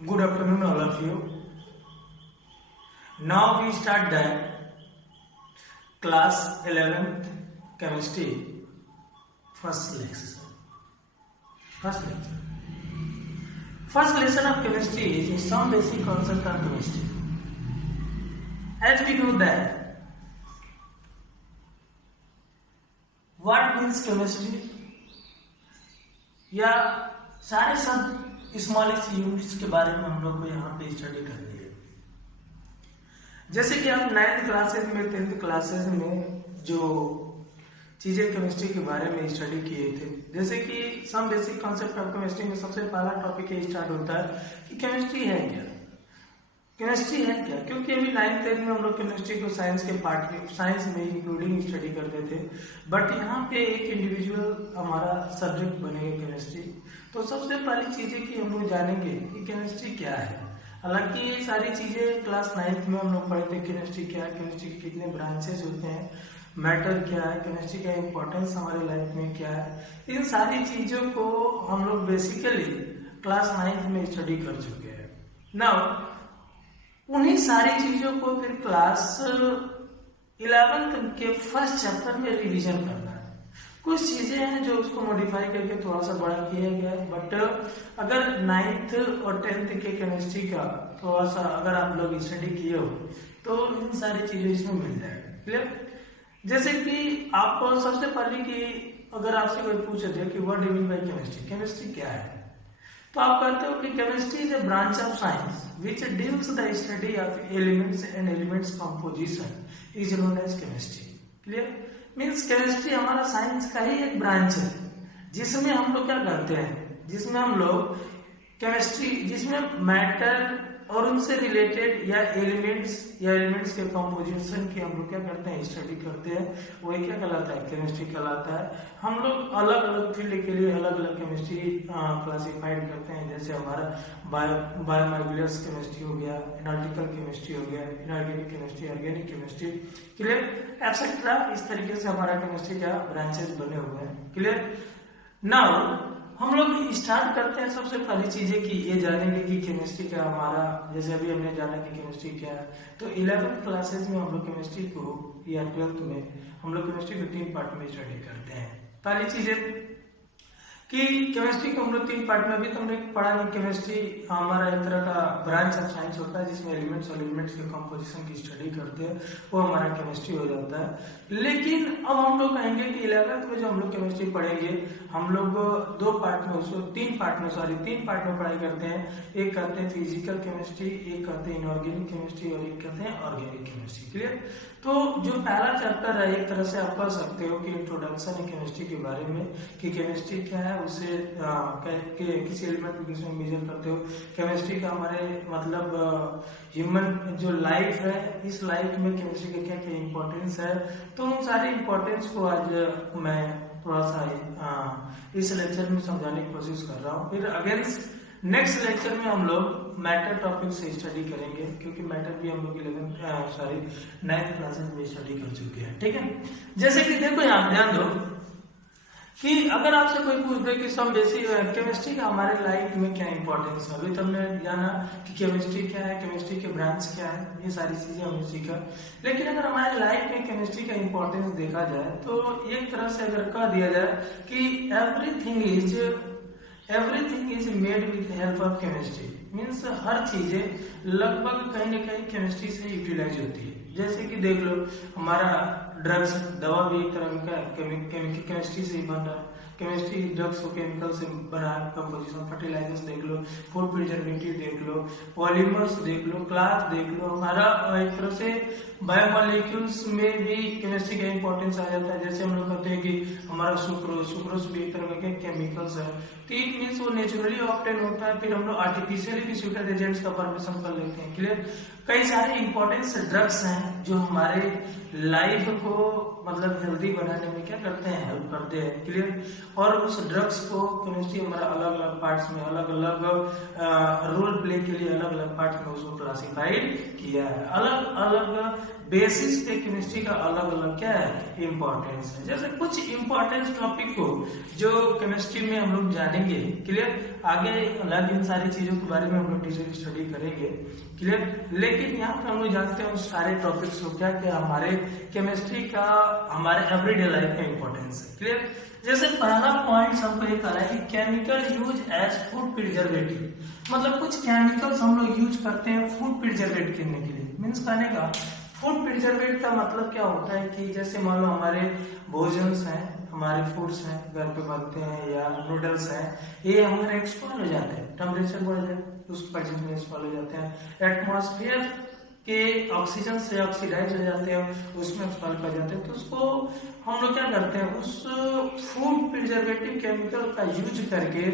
Good afternoon, all of you. Now we start the class 11th chemistry first lesson. First lesson of chemistry is some basic concept of chemistry. As we know that what means chemistry या सारे सब smallest units के बारे में हम लोग को यहाँ पे स्टडी करनी है। जैसे कि आप 9th क्लासेस में 10th क्लासेस में जो चीजें केमिस्ट्री के बारे में स्टडी किए थे, जैसे कि some basic concept of chemistry में सबसे पहला टॉपिक ये स्टार्ट होता है कि केमिस्ट्री है क्या। केमिस्ट्री है क्या, क्योंकि अभी 9th 10th में हम लोग केमिस्ट्री को साइंस के पार्ट में साइंस में इंक्लूडिंग स्टडी करते थे, बट यहाँ पे एक इंडिविजुअल हमारा सब्जेक्ट बनेगा केमिस्ट्री। तो सबसे पहली चीजें कि हम लोग जानेंगे कि केमिस्ट्री क्या है। हालांकि ये सारी चीजें क्लास 9th में हम लोग पढ़े थे। केमिस्ट्री क्या है, केमिस्ट्री के कितने ब्रांचेस होते हैं, मैटर क्या है, केमिस्ट्री का इंपॉर्टेंस हमारे लाइफ में क्या है, इन सारी चीजों को हम लोग बेसिकली क्लास 9th में स्टडी कर चुके हैं। नाउ उन्हीं सारी चीजों को फिर क्लास 11th के फर्स्ट चैप्टर में रिवीजन करना है। कुछ चीजें हैं जो उसको मॉडिफाई करके थोड़ा सा बड़ा किया गया है, बट अगर 9th और 10th के केमिस्ट्री का थोड़ा सा अगर आप लोग स्टडी किए हो तो इन सारी चीजें इसमें मिल जाएगा। क्लियर? जैसे कि आपको सबसे पहले कि अगर आपसे कोई पूछे थे कि what do you mean by chemistry, chemistry क्या है, तो आप कहते हो कि chemistry is a branch of science which deals the study of elements and elements composition is known as chemistry. Clear? Means chemistry हमारा साइंस का ही एक ब्रांच है जिसमें हम लोग क्या करते हैं, जिसमें हम लोग केमिस्ट्री जिसमें मैटर और उनसे रिलेटेड या एलिमेंट्स के कंपोजिशन की हम लोग क्या करते हैं, स्टडी करते हैं। वही क्या कहलाता है, केमिस्ट्री कहलाता है। हम लोग अलग अलग फील्ड के लिए अलग अलग केमिस्ट्री क्लासिफाइड करते हैं। जैसे हमारा बायोमोलिकुलर केमिस्ट्री हो गया, एनालिटिकल केमिस्ट्री हो गया, inorganic chemistry, organic chemistry, clear, etcetera. इस तरीके से हमारा केमिस्ट्री का ब्रांचेस बने हुए हैं। क्लियर? नाउ हम लोग स्टार्ट करते हैं सबसे पहली चीजें कि ये जानेंगे कि केमिस्ट्री का हमारा, जैसे अभी हमने जाना कि केमिस्ट्री क्या है। तो 11th क्लासेस में हम लोग केमिस्ट्री को या 12th में हम लोग केमिस्ट्री को 3 पार्ट में स्टडी करते हैं। पहली चीज है कि केमिस्ट्री को हम लोग 3 पार्ट में, अभी तो हमने पढ़ा नहीं, केमिस्ट्री हमारा एक तरह का ब्रांच ऑफ साइंस होता है जिसमें एलिमेंट्स और एलिमेंट्स के कंपोजिशन की स्टडी करते हैं, वो हमारा केमिस्ट्री हो जाता है। लेकिन अब हम लोग कहेंगे कि 11th में जो हम लोग केमिस्ट्री पढ़ेंगे, हम लोग 2 पार्ट में उसको 3 पार्ट में पढ़ाई करते हैं। एक करते हैं फिजिकल केमिस्ट्री, एक करते हैं इनऑर्गेनिक केमिस्ट्री और एक करते हैं ऑर्गेनिक केमिस्ट्री। क्लियर? तो जो पहला चैप्टर है, एक तरह से आप कह सकते हो कि इंट्रोडक्शन है केमिस्ट्री के बारे में, कि केमिस्ट्री क्या है, उससे किसी एलिमेंट को किसमें मेजर करते हो, केमिस्ट्री का हमारे मतलब ह्यूमन जो लाइफ है, इस लाइफ में केमिस्ट्री का क्या क्या इंपॉर्टेंस है। तो उन सारे इंपॉर्टेंस को आज मैं थोड़ा सा इस लेक्चर में समझाने की कोशिश कर रहा हूँ। फिर अगेंस्ट नेक्स्ट लेक्चर में हम लोग मैटर टॉपिक से स्टडी करेंगे, क्योंकि मैटर भी हम लोग 9th क्लासेस में स्टडी कर चुके हैं। ठीक है? जैसे कि देखो यहाँ ध्यान दो कि अगर आपसे कोई पूछ दे कि सम बेसिक केमिस्ट्री का हमारे लाइफ में क्या इंपॉर्टेंस है, अभी तो हमने जाना कि केमिस्ट्री क्या है, केमिस्ट्री के ब्रांच क्या है, ये सारी चीजें हमने सीखा। लेकिन अगर हमारे लाइफ में केमिस्ट्री का इंपॉर्टेंस देखा जाए तो एक तरह से अगर कह दिया जाए कि everything is made with help of chemistry, means हर चीजें लगभग कहीं ना कहीं केमिस्ट्री से यूटिलाइज होती है। जैसे कि देख लो, हमारा ड्रग्स, दवा भी एक तरह का केमिस्ट्री से ही बन रहा है। केमिस्ट्री ड्रग्स को केमिकल से बना है, कंपोजिशन, फर्टिलाइजर्स देख लो, फूड प्रिजर्वेटिव देख लो, पॉलीमर्स देख लो, क्लास देख लो, हमारा एक तरह से बायोमोलिक्यूल्स में भी केमिस्ट्री का इंपॉर्टेंस आ जाता है। जैसे हम लोग कहते हैं कि हमारा सुक्रोज भी एक तरह के केमिकल्स है, तो इट मीन्स वो नेचुरली ऑब्टेन होता है, फिर हम लोग आर्टिफिशियली भी स्वीटर एजेंट्स का परमिशन कर लेते हैं। क्लियर? कई सारे इंपॉर्टेंस ड्रग्स हैं जो हमारे लाइफ को मतलब हेल्दी बनाने में क्या करते हैं, हेल्प करते हैं। क्लियर। और उस ड्रग्स को केमिस्ट्री हमारा अलग अलग पार्ट्स में अलग अलग रोल प्ले के लिए अलग अलग पार्ट में उसको क्लासिफाइड किया है। अलग अलग बेसिस पे केमिस्ट्री का अलग अलग क्या है, इम्पोर्टेंस है। जैसे कुछ इम्पोर्टेंस टॉपिक को जो केमिस्ट्री में हम लोग जानेंगे। क्लियर। आगे अलग इन सारी चीजों के बारे में हम लोग टीचर स्टडी करेंगे। क्लियर। लेकिन यहाँ पे हम लोग जानते हैं उस सारे टॉपिक्स को क्या क्या हमारे केमिस्ट्री का हमारे एवरीडे लाइफ में इम्पोर्टेंस है। क्लियर। जैसे पहला पॉइंट हमको ये कहा है कि chemical use as food preservative, मतलब कुछ केमिकल्स हम लोग यूज करते हैं फूड प्रिजर्वेट करने के लिए। मीन्स कहने का फूड प्रिजर्वेट का मतलब क्या होता है कि जैसे मान लो हमारे भोजन हैं, हमारे फूड्स हैं, घर पे बनते हैं या नूडल्स हैं, ये हमारे एक्सपायर हो जाते हैं, टेम्परेचर बढ़ जाए उस परचेज में एक्सपायर हो जाते हैं, एटमॉस्फेयर के ऑक्सीजन से ऑक्सीडाइज हो जाते हैं, उसमें एक्सपायर कर जाते हैं। तो उसको हम लोग क्या करते हैं, उस फूड प्रिजर्वेटिव केमिकल का यूज करके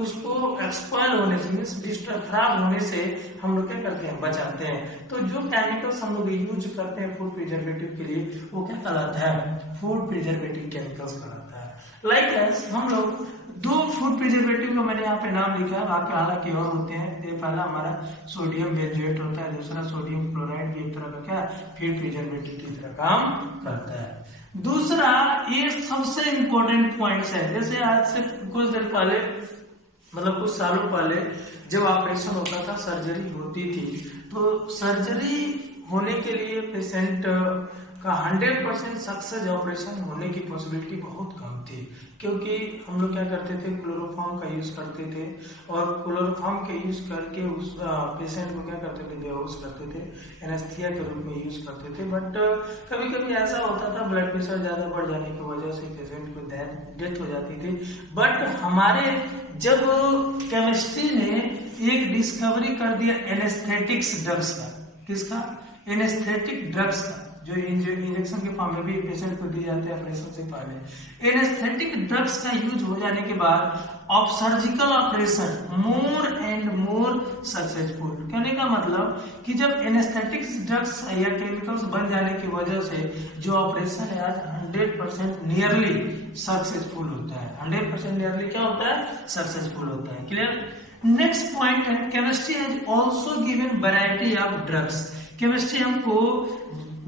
उसको एक्सपायर होने से, मीन्स डिस्टर्ब खराब होने से हम लोग क्या करते हैं, बचाते हैं। तो जो केमिकल्स हम लोग यूज करते हैं फूड प्रिजर्वेटिव के लिए वो क्या कहलाता है, फूड प्रिजर्वेटिव केमिकल्स कहलाता है। लाइक एज हम लोग दो फूड प्रिजर्वेटिव का मैंने यहाँ पे नाम लिखा है, बाकी हालांकि और होते हैं। ये पहला हमारा सोडियम बेंजोएट होता है, दूसरा सोडियम क्लोराइड भी एक तरह का क्या फूड प्रिजर्वेटिव की तरह काम करता है। दूसरा ये सबसे इम्पोर्टेंट पॉइंट्स है। जैसे आज से कुछ देर पहले, मतलब कुछ सालों पहले जब ऑपरेशन होता था, सर्जरी होती थी, तो सर्जरी होने के लिए पेशेंट का 100% सक्सेस ऑपरेशन होने की पॉसिबिलिटी बहुत कम थी, क्योंकि हम लोग क्या करते थे, क्लोरोफॉर्म का यूज करते थे और क्लोरोफॉर्म के यूज करके उस पेशेंट को क्या करते थे, बेहोश करते थे, एनेस्थीसिया के रूप में यूज करते थे। बट कभी कभी ऐसा होता था ब्लड प्रेशर ज्यादा बढ़ जाने की वजह से पेशेंट को डेथ हो जाती थी। बट हमारे जब केमिस्ट्री ने एक डिस्कवरी कर दिया एनेस्थेटिक्स ड्रग्स का, किसका, एनेस्थेटिक ड्रग्स का, जो इंजेक्शन के फॉर्म में भी पेशेंट को दिए जाते हैं ऑपरेशन से पहले। एनेस्थेटिक ड्रग्स का यूज हो जाने के बाद of surgical operation more and more successful. कहने का मतलब कि जब एनेस्थेटिक ड्रग्स या केमिकल्स बन जाने की वजह से जो ऑपरेशन है आज 100% नियरली सक्सेसफुल होता है। 100% नियरली क्या होता है, सक्सेसफुल होता है। क्लियर। नेक्स्ट पॉइंट है chemistry has also given variety of drugs. Chemistry हमको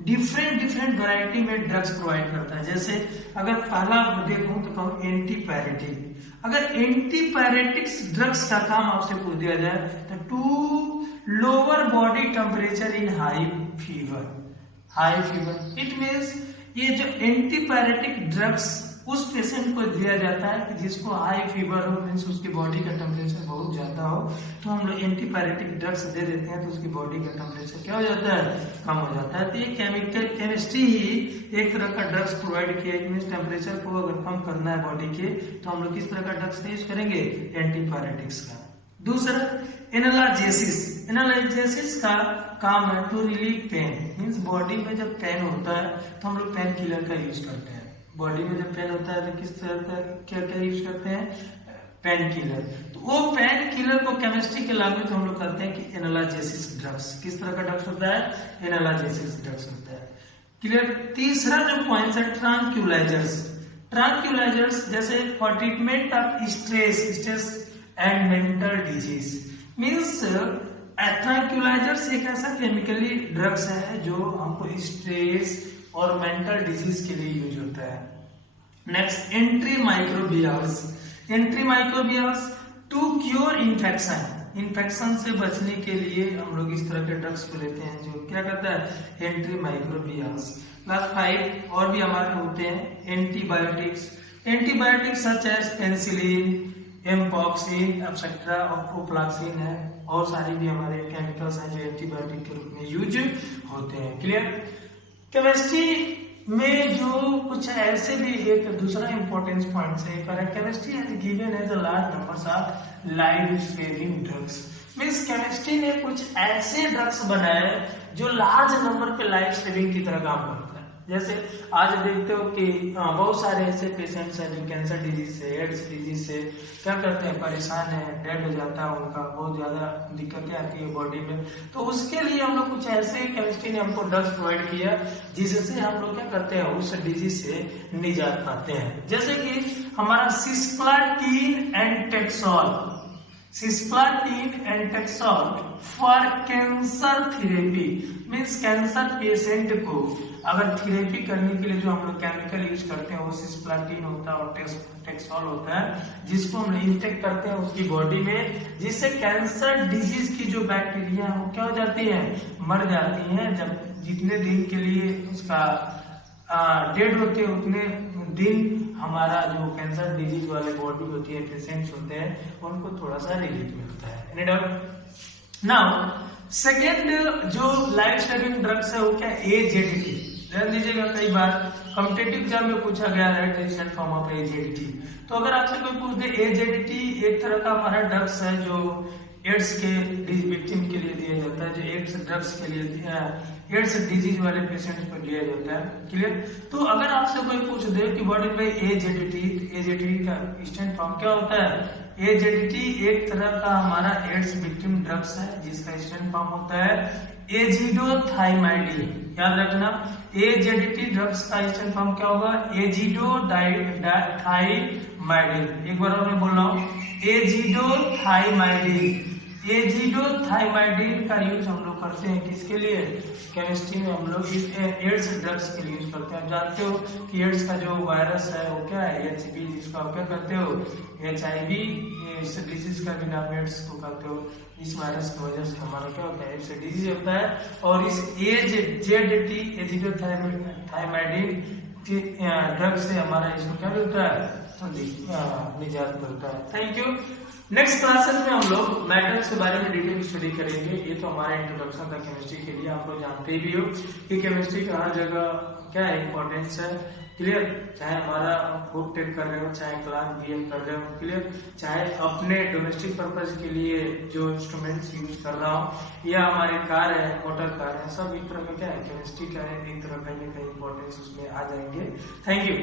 डिफरेंट वैरायटी में ड्रग्स प्रोवाइड करता है। जैसे अगर पहला देखूं तो कहूं एंटीपायरेटिक। अगर एंटीपायरेटिक्स ड्रग्स का काम आपसे पूछ दिया जाए तो to lower body temperature in high fever it means ये जो एंटीपायरेटिक ड्रग्स उस पेशेंट को दिया जाता है कि जिसको हाई फीवर हो, मीन्स उसकी बॉडी का टेम्परेचर बहुत ज्यादा हो, तो हम लोग एंटीपायरेटिक ड्रग्स दे देते हैं तो उसकी बॉडी का टेम्परेचर क्या हो जाता है, कम हो जाता है। तो ये केमिस्ट्री ही एक तरह का ड्रग्स प्रोवाइड किया है। मीन्स टेम्परेचर को अगर कम करना है बॉडी के तो हम लोग किस तरह का ड्रग्स का यूज करेंगे, एंटीपायरेटिक्स का। दूसरा एनाल्जेसिस। एनाल्जेसिस का काम है to relieve pain. Means body में जब पेन होता है तो हम लोग पेन किलर का यूज करते हैं। बॉडी में जब पेन होता है तो किस तरह का क्या क्या यूज करते हैं, पेन किलर। तो वो पेन किलर को केमिस्ट्री के लैंग्वेज हम लोग कहते हैं कि एनाल्जेसिस ड्रग्स। किस तरह का ड्रग्स होता है, एनाल्जेसिस ड्रग्स होता है। क्लियर। तीसरा जो पॉइंट है ट्रांक्यूलाइजर्स। ट्रांक्यूलाइजर्स जैसे for treatment of stress and mental disease. Means tranquilizers एक ऐसा केमिकली ड्रग्स है जो हमको स्ट्रेस और मेंटल डिजीज के लिए यूज होता है। Next antimicrobials. Antimicrobials to cure infection से बचने के लिए हम लोग इस तरह के ड्रग्स को लेते हैं जो क्या करता है, एंटीमाइक्रोबियल्स। क्लास 5 और भी हमारे होते हैं antibiotics. Antibiotics such as penicillin, एम्पॉक्सिन, एब्सेट्रा, ऑफ्लोफ्लैक्सिन है और सारी भी हमारे केमिकल्स हैं जो एंटीबायोटिक के रूप में यूज होते हैं। क्लियर। केमिस्ट्री में जो कुछ ऐसे भी एक दूसरा इंपॉर्टेंस पॉइंट है, chemistry has given as a large numbers of life saving drugs. Means chemistry ने कुछ ऐसे ड्रग्स बनाए जो लार्ज नंबर पे लाइफ सेविंग की तरह काम करता है। जैसे आज देखते हो कि बहुत सारे ऐसे पेशेंट्स हैं जो कैंसर डिजीज से, एड्स डिजीज से क्या करते हैं, परेशान है, डेड हो जाता है, उनका बहुत ज्यादा दिक्कतें आती है बॉडी में। तो उसके लिए हम लोग कुछ ऐसे केमिस्ट्री ने हमको ड्रग्स प्रोवाइड किया जिससे हम लोग क्या करते हैं, उस डिजीज से निजात पाते हैं। जैसे कि हमारा cisplatin and Taxol, cisplatin and Taxol for cancer therapy, means cancer patient को अगर थेरेपी करने के लिए जो हम लोग केमिकल यूज करते हैं वो सिस्प्लाटिन होता है और टेक्सोल होता है, जिसको हम इंटेक करते हैं उसकी बॉडी में, जिससे कैंसर डिजीज की जो बैक्टीरिया वो क्या हो जाती है, मर जाती हैं। जब जितने दिन के लिए उसका डेड होते हैं उतने दिन हमारा जो कैंसर डिजीज वाले बॉडी होती है, पेशेंट्स होते हैं, उनको थोड़ा सा रिलीफ मिलता है। Any doubt? नाउ सेकेंड जो लाइफ सेविंग ड्रग्स है वो क्या, AZT। ध्यान दीजिएगा, कई बार कॉम्पिटिटिव एग्जाम में पूछा गया है रेजिस्टेंट फॉर्म ऑफ AZT। तो अगर आपसे कोई पूछ दे AZT एक तरह का हमारा ड्रग्स है जो एड्स के विक्टिम के लिए दिया जाता है, जो एड्स ड्रग्स के लिए एड्स डिजीज वाले पेशेंट्स पर दिया जाता है। क्लियर? तो अगर आपसे कोई पूछ दे कि व्हाट इज AZT का स्टैंड फॉर्म क्या होता है, AZT एक तरह का हमारा एड्स विक्टिम ड्रग्स है जिसका स्टैंड फॉर्म होता है एजिडोथाइमाइडिन। याद रखना, AZT ड्रग्स का स्टैंड फॉर्म क्या होगा, एजिडोथाइमाइडिन। एक बार और मैं बोल रहा हूँ, एजिडोथाइमाइडिन। एजिडोथाइमाइडिन का यूज हम लोग करते हैं किसके लिए, केमिस्ट्री में हम लोग एड्स ड्रग्स के लिए यूज करते हैं। आप जानते हो कि एड्स का जो वायरस है वो क्या है, HB, जिसको आप क्या करते हो, HIV, इस डिजीज का भी नाम एड्स को कहते हो। इस वायरस की वजह से हमारा क्या होता है, एड्स डिजीज होता है। और इस AZT एजिडोथाइमाइडिन के ड्रग से हमारा इसको क्या मिलता है, तो निजात मिलता है। Thank you. नेक्स्ट क्लासेस में हम लोग मेटल्स के बारे में डिटेल स्टडी करेंगे। ये तो हमारा इंट्रोडक्शन था केमिस्ट्री के लिए। आप लोग जानते भी हो कि केमिस्ट्री का हर जगह क्या है, इंपॉर्टेंस है। क्लियर? चाहे हमारा फूड टेक कर रहे हो, चाहे क्लास BM कर रहे हो, क्लियर, चाहे अपने डोमेस्टिक पर्पज के लिए जो इंस्ट्रूमेंट्स यूज कर रहा हूँ, या हमारे कार है, मोटर कार है, सब एक तरह में क्या है, केमिस्ट्री का है, एक तरह कहीं ना कहीं इंपॉर्टेंस उसमें आ जाएंगे। Thank you.